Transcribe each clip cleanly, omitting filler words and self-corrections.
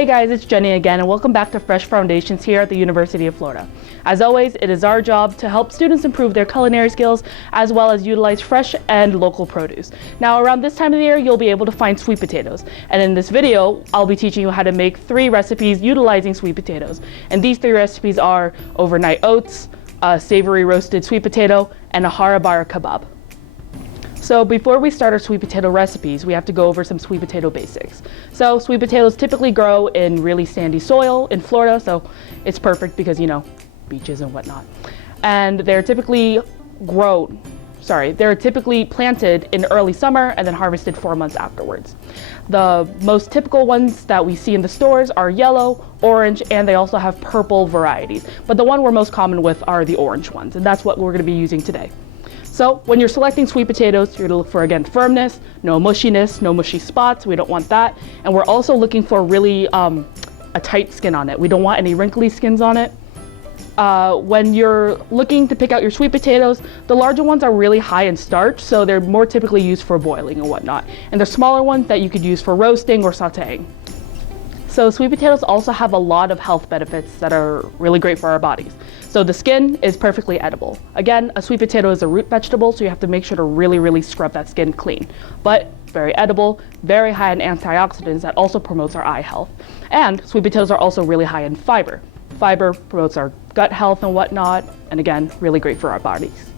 Hey guys, it's Jenny again, and welcome back to Fresh Foundations here at the University of Florida. As always, it is our job to help students improve their culinary skills as well as utilize fresh and local produce. Now, around this time of the year, you'll be able to find sweet potatoes. And in this video, I'll be teaching you how to make 3 recipes utilizing sweet potatoes. And these 3 recipes are overnight oats, a savory roasted sweet potato, and a harabara kebab. So before we start our sweet potato recipes, we have to go over some sweet potato basics. So sweet potatoes typically grow in really sandy soil in Florida, so it's perfect because, you know, beaches and whatnot. And they're typically planted in early summer and then harvested 4 months afterwards. The most typical ones that we see in the stores are yellow, orange, and they also have purple varieties. But the one we're most common with are the orange ones, and that's what we're going to be using today. So when you're selecting sweet potatoes, you're going to look for, again, firmness, no mushiness, no mushy spots. We don't want that. And we're also looking for really a tight skin on it. We don't want any wrinkly skins on it. When you're looking to pick out your sweet potatoes, the larger ones are really high in starch, so they're more typically used for boiling and whatnot. And the smaller ones that you could use for roasting or sauteing. So sweet potatoes also have a lot of health benefits that are really great for our bodies. So the skin is perfectly edible. Again, a sweet potato is a root vegetable, so you have to make sure to really scrub that skin clean. But very edible, very high in antioxidants that also promotes our eye health. And sweet potatoes are also really high in fiber. Fiber promotes our gut health and whatnot, and again, really great for our bodies.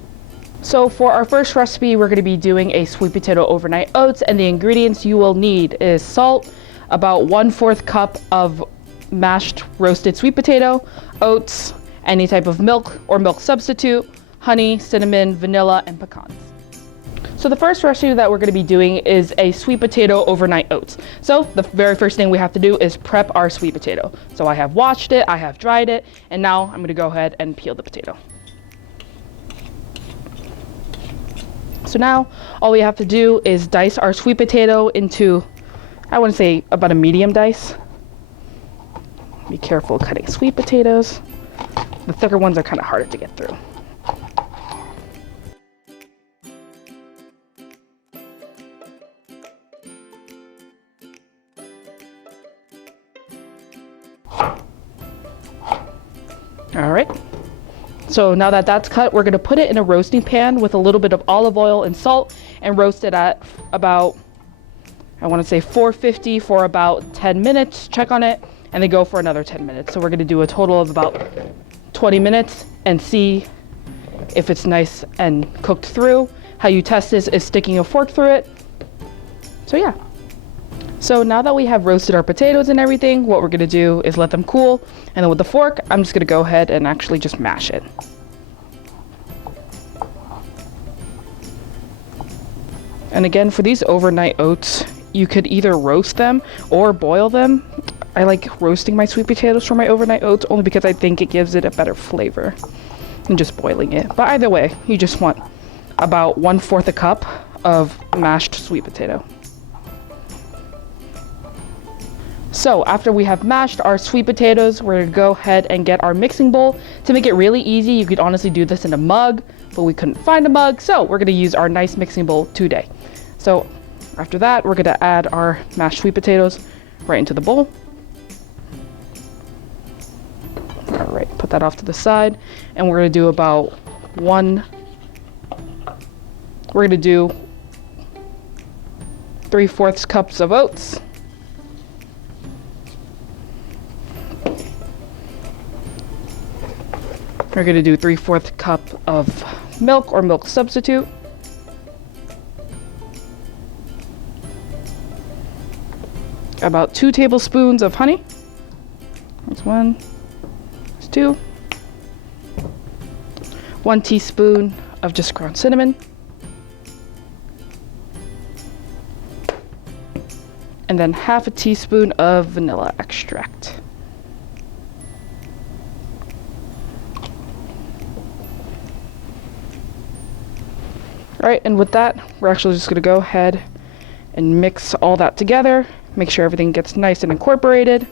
So for our first recipe, we're going to be doing a sweet potato overnight oats, and the ingredients you will need is salt, about 1/4 cup of mashed roasted sweet potato, oats, any type of milk or milk substitute, honey, cinnamon, vanilla, and pecans. So the first recipe that we're going to be doing is a sweet potato overnight oats. So the very first thing we have to do is prep our sweet potato. So I have washed it, I have dried it, and now I'm going to go ahead and peel the potato. So now all we have to do is dice our sweet potato into, I want to say, about a medium dice. Be careful cutting sweet potatoes. The thicker ones are kind of harder to get through. All right. So now that that's cut, we're going to put it in a roasting pan with a little bit of olive oil and salt and roast it at about, I want to say 450 for about 10 minutes. Check on it and then go for another 10 minutes. So we're going to do a total of about 20 minutes and see if it's nice and cooked through. How you test this is sticking a fork through it. So yeah. So now that we have roasted our potatoes and everything, what we're going to do is let them cool. And then with the fork, I'm just going to go ahead and actually just mash it. And again, for these overnight oats, you could either roast them or boil them. I like roasting my sweet potatoes for my overnight oats only because I think it gives it a better flavor than just boiling it. But either way, you just want about 1/4 a cup of mashed sweet potato. So after we have mashed our sweet potatoes, we're going to go ahead and get our mixing bowl. To make it really easy, you could honestly do this in a mug, but we couldn't find a mug, so we're going to use our nice mixing bowl today. So after that, we're going to add our mashed sweet potatoes right into the bowl. All right, put that off to the side, and we're going to do about we're going to do 3/4 cups of oats. We're going to do 3/4 cup of milk or milk substitute. About 2 tablespoons of honey. That's 1. That's 2. 1 teaspoon of just ground cinnamon. And then 1/2 teaspoon of vanilla extract. All right, and with that, we're actually just going to go ahead and mix all that together. Make sure everything gets nice and incorporated.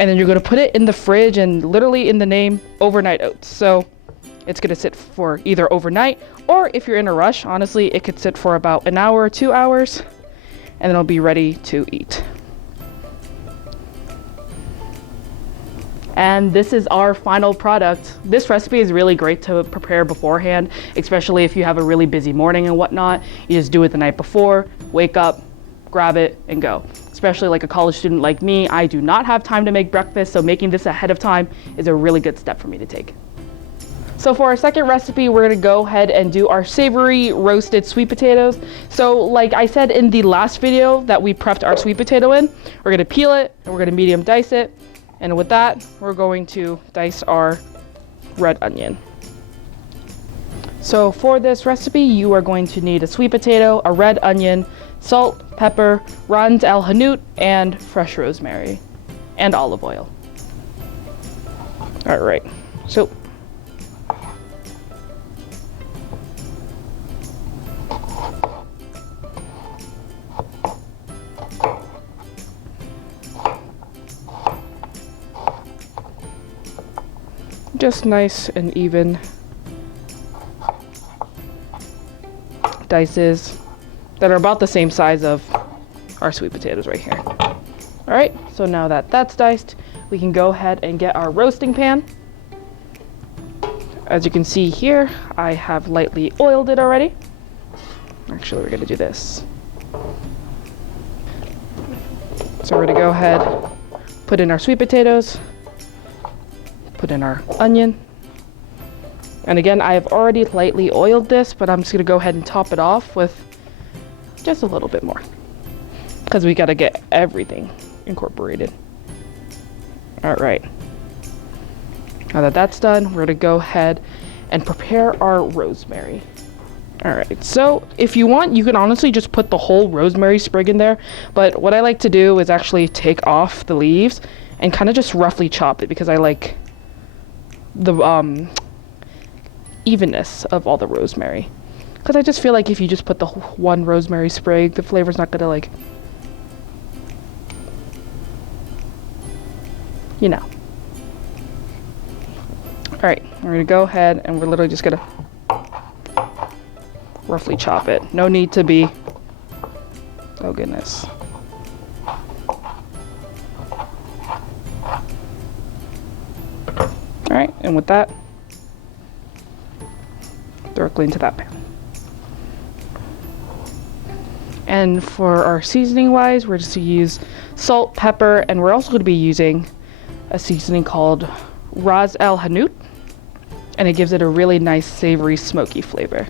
And then you're going to put it in the fridge, and literally in the name, overnight oats. So it's going to sit for either overnight, or if you're in a rush, honestly, it could sit for about an hour or 2 hours, and then it'll be ready to eat. And this is our final product. This recipe is really great to prepare beforehand, especially if you have a really busy morning and whatnot. You just do it the night before, wake up, grab it, and go. Especially like a college student like me, I do not have time to make breakfast, so making this ahead of time is a really good step for me to take. So for our second recipe, we're gonna go ahead and do our savory roasted sweet potatoes. So like I said in the last video that we prepped our sweet potato in, we're gonna peel it and we're gonna medium dice it. And with that, we're going to dice our red onion. So for this recipe, you are going to need a sweet potato, a red onion, salt, pepper, ras el hanout, and fresh rosemary, and olive oil. All right, so just nice and even dices that are about the same size of our sweet potatoes right here. All right, so now that that's diced, we can go ahead and get our roasting pan. As you can see here, I have lightly oiled it already. Actually, we're gonna do this. So we're gonna go ahead, put in our sweet potatoes, put in our onion. And again, I have already lightly oiled this, but I'm just gonna go ahead and top it off with just a little bit more, because we gotta get everything incorporated. All right, now that that's done, we're gonna go ahead and prepare our rosemary. All right, so if you want, you can honestly just put the whole rosemary sprig in there, but what I like to do is actually take off the leaves and kind of just roughly chop it, because I like the evenness of all the rosemary. Because I just feel like if you just put the one rosemary sprig, the flavor's not gonna like, you know. All right, we're gonna go ahead and we're literally just gonna roughly chop it. No need to be, oh goodness. All right, and with that, directly into that pan. And for our seasoning wise, we're just to use salt, pepper, and we're also going to be using a seasoning called ras el hanout, and it gives it a really nice savory smoky flavor.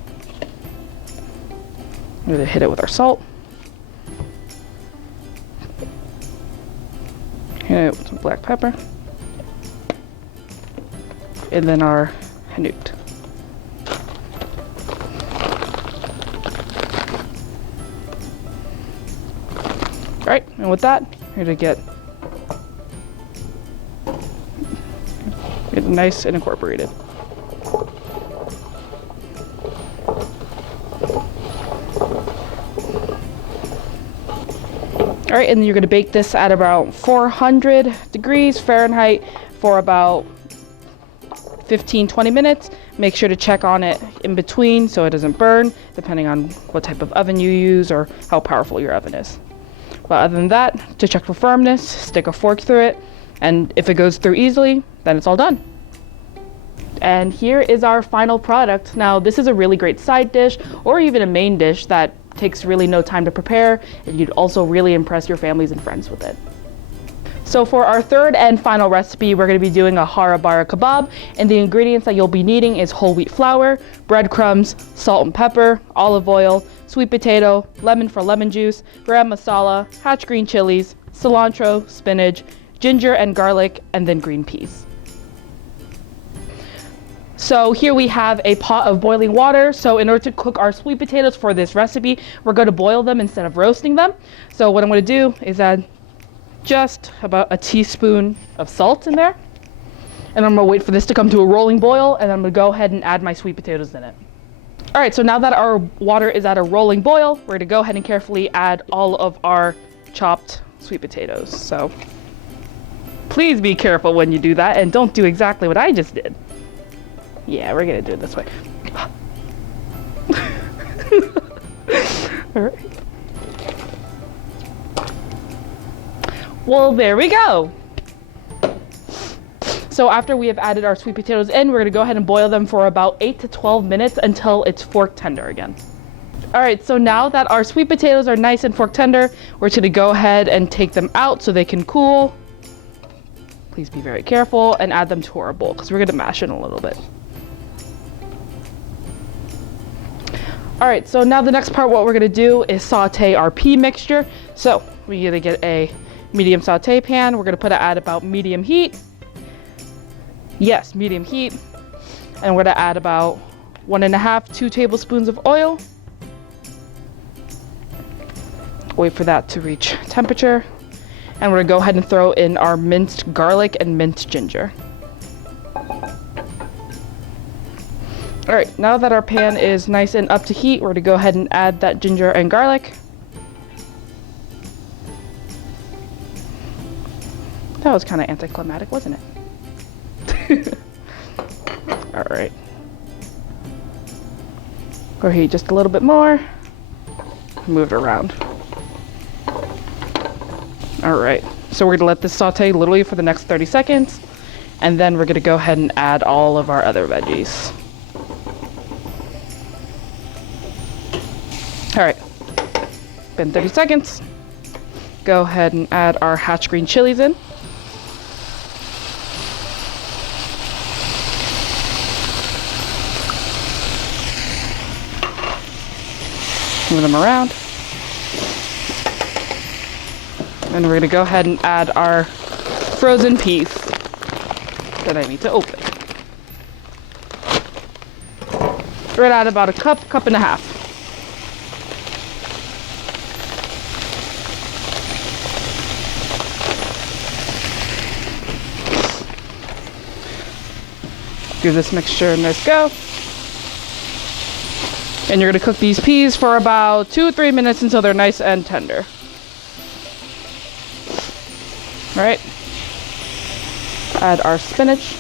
We're going to hit it with our salt, hit it with some black pepper, and then our hanout. All right, and with that, we're gonna get it nice and incorporated. All right, and you're gonna bake this at about 400 degrees Fahrenheit for about 15-20 minutes. Make sure to check on it in between so it doesn't burn, depending on what type of oven you use or how powerful your oven is. But other than that, to check for firmness, stick a fork through it, and if it goes through easily, then it's all done. And here is our final product. Now, this is a really great side dish or even a main dish that takes really no time to prepare, and you'd also really impress your families and friends with it. So for our third and final recipe, we're going to be doing a harabara kebab, and the ingredients that you'll be needing is whole wheat flour, breadcrumbs, salt and pepper, olive oil, sweet potato, lemon for lemon juice, garam masala, hatch green chilies, cilantro, spinach, ginger and garlic, and then green peas. So here we have a pot of boiling water. So in order to cook our sweet potatoes for this recipe, we're going to boil them instead of roasting them. So what I'm going to do is add just about a teaspoon of salt in there. And I'm going to wait for this to come to a rolling boil, and I'm going to go ahead and add my sweet potatoes in it. All right, so now that our water is at a rolling boil, we're going to go ahead and carefully add all of our chopped sweet potatoes. So please be careful when you do that and don't do exactly what I just did. Yeah, we're going to do it this way. All right. Well, there we go. So after we have added our sweet potatoes in, we're gonna go ahead and boil them for about 8 to 12 minutes until it's fork tender again. All right, so now that our sweet potatoes are nice and fork tender, we're just gonna go ahead and take them out so they can cool. Please be very careful and add them to our bowl because we're gonna mash it a little bit. All right, so now the next part, what we're gonna do is saute our pea mixture. So we're gonna get a medium saute pan. We're gonna put it at about medium heat. Yes, medium heat. And we're gonna add about 1.5 to 2 tablespoons of oil. Wait for that to reach temperature. And we're gonna go ahead and throw in our minced garlic and minced ginger. All right, now that our pan is nice and up to heat, we're gonna go ahead and add that ginger and garlic. That was kind of anticlimactic, wasn't it? All right. Go heat just a little bit more. Move it around. All right, so we're gonna let this saute literally for the next 30 seconds, and then we're gonna go ahead and add all of our other veggies. All right, been 30 seconds. Go ahead and add our hatch green chilies in. Move them around. And we're gonna go ahead and add our frozen peas that I need to open. We're gonna add about a cup and a half. Give this mixture a nice go. And you're gonna cook these peas for about 2 or 3 minutes until they're nice and tender. All right, add our spinach.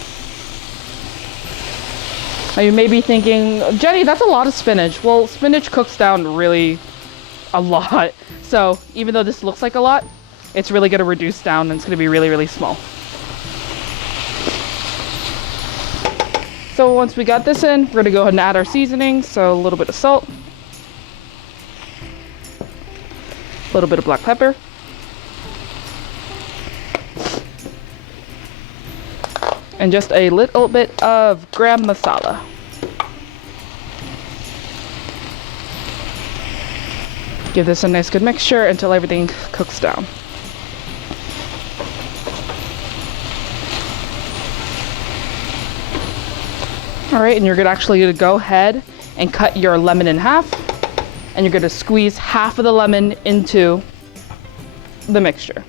Now you may be thinking, Jenny, that's a lot of spinach. Well, spinach cooks down really a lot. So even though this looks like a lot, it's really gonna reduce down and it's gonna be really, really small. So once we got this in, we're gonna go ahead and add our seasonings. So a little bit of salt, a little bit of black pepper, and just a little bit of gram masala. Give this a nice good mixture until everything cooks down. All right, and you're gonna go ahead and cut your lemon in half, and you're gonna squeeze half of the lemon into the mixture.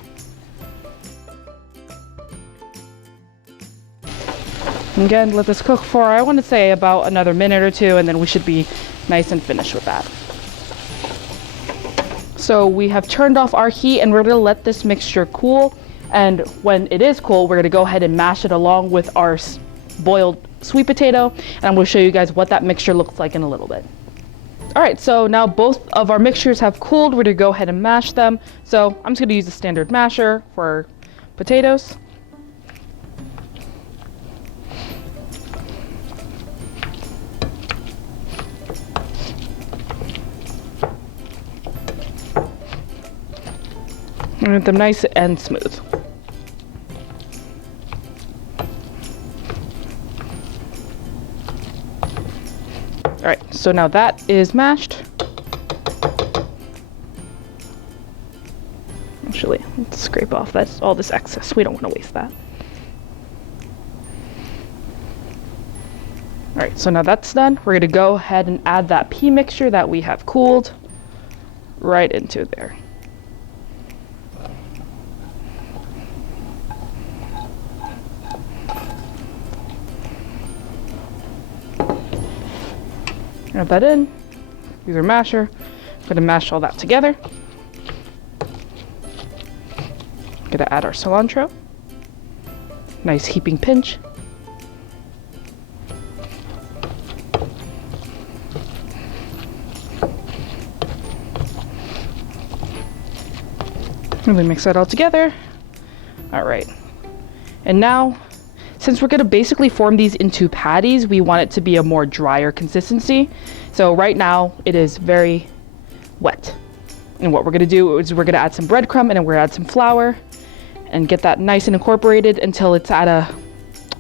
Again, let this cook for, I want to say, about another minute or two, and then we should be nice and finished with that. So we have turned off our heat, and we're gonna let this mixture cool. And when it is cool, we're gonna go ahead and mash it along with our boiled sweet potato, and I'm gonna show you guys what that mixture looks like in a little bit. All right, so now both of our mixtures have cooled. We're gonna go ahead and mash them. So I'm just gonna use a standard masher for potatoes. And get them nice and smooth. All right, so now that is mashed. Actually, let's scrape off all this excess. We don't want to waste that. All right, so now that's done. We're gonna go ahead and add that pea mixture that we have cooled right into there. Add that in, use our masher. I'm gonna mash all that together. Gonna add our cilantro. Nice heaping pinch. Really mix that all together. All right. And now, Since we're going to basically form these into patties, we want it to be a more drier consistency. So right now it is very wet. And what we're going to do is we're going to add some breadcrumb and then we're going to add some flour and get that nice and incorporated until it's at a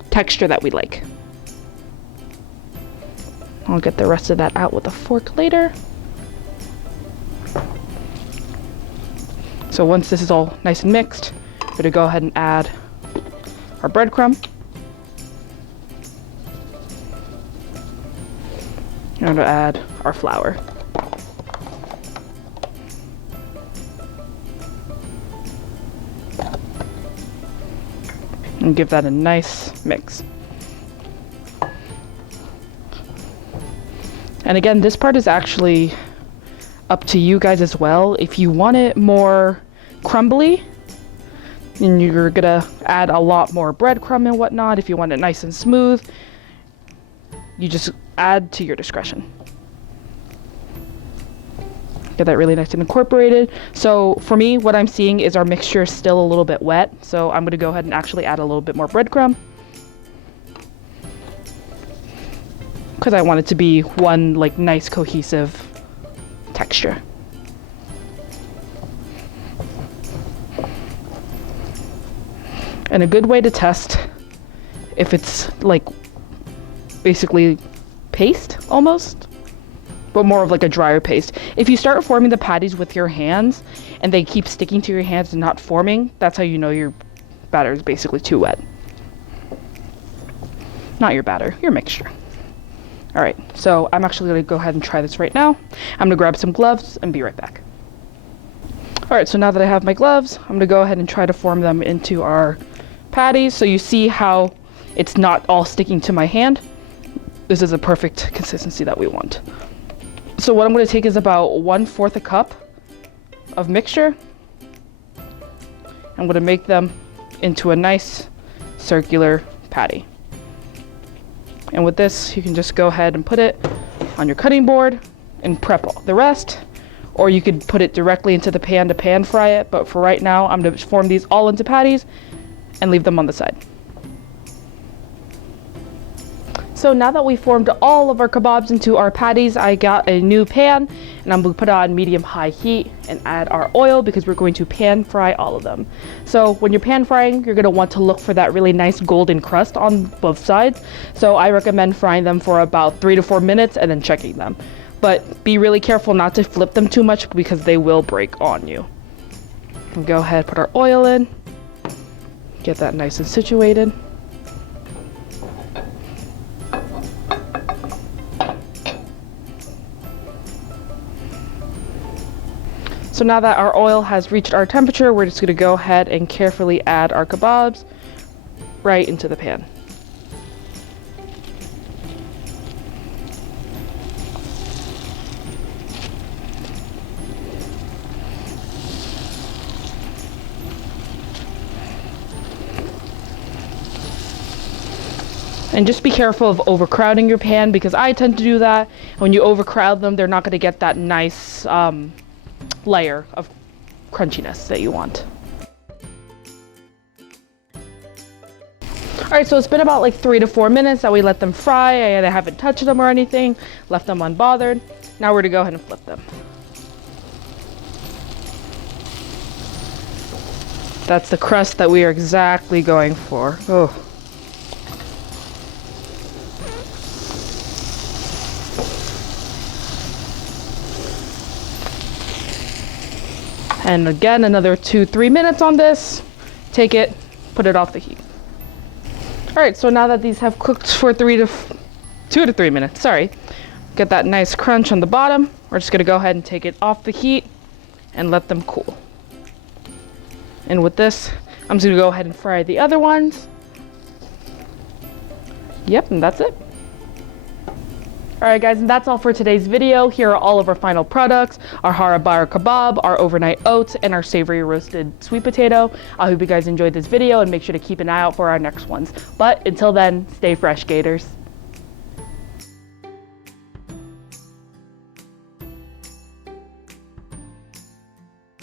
texture that we like. I'll get the rest of that out with a fork later. So once this is all nice and mixed, we're going to go ahead and add our breadcrumb. And I'm going to add our flour. And give that a nice mix. And again, this part is actually up to you guys as well. If you want it more crumbly, then you're gonna add a lot more breadcrumb and whatnot. If you want it nice and smooth, you just add to your discretion. Get that really nice and incorporated. So for me, what I'm seeing is our mixture is still a little bit wet. So I'm gonna go ahead and actually add a little bit more breadcrumb, because I want it to be one like nice cohesive texture. And a good way to test if it's like basically paste almost, but more of like a drier paste. If you start forming the patties with your hands and they keep sticking to your hands and not forming, that's how you know your batter is basically too wet. Not your batter, your mixture. All right, so I'm actually gonna go ahead and try this right now. I'm gonna grab some gloves and be right back. All right, so now that I have my gloves, I'm gonna go ahead and try to form them into our patties. So you see how it's not all sticking to my hand. This is a perfect consistency that we want. So what I'm gonna take is about 1/4 a cup of mixture. I'm gonna make them into a nice circular patty. And with this, you can just go ahead and put it on your cutting board and prep the rest, or you could put it directly into the pan to pan fry it. But for right now, I'm gonna form these all into patties and leave them on the side. So now that we formed all of our kebabs into our patties, I got a new pan and I'm gonna put it on medium-high heat and add our oil because we're going to pan fry all of them. So when you're pan frying, you're gonna want to look for that really nice golden crust on both sides. So I recommend frying them for about 3 to 4 minutes and then checking them. But be really careful not to flip them too much because they will break on you. And go ahead, put our oil in, get that nice and situated. So now that our oil has reached our temperature, we're just going to go ahead and carefully add our kebabs right into the pan. And just be careful of overcrowding your pan because I tend to do that. When you overcrowd them, they're not going to get that nice layer of crunchiness that you want. All right, so it's been about like 3 to 4 minutes that we let them fry. I haven't touched them or anything, left them unbothered. Now we're gonna go ahead and flip them. That's the crust that we are exactly going for. Oh. And again, another 2-3 minutes on this. Take it, put it off the heat. All right, so now that these have cooked for 2 to 3 minutes, sorry, get that nice crunch on the bottom. We're just gonna go ahead and take it off the heat and let them cool. And with this, I'm just gonna go ahead and fry the other ones. Yep, and that's it. All right, guys, and that's all for today's video. Here are all of our final products: our harabar kebab, our overnight oats, and our savory roasted sweet potato. I hope you guys enjoyed this video and make sure to keep an eye out for our next ones. But until then, stay fresh, Gators.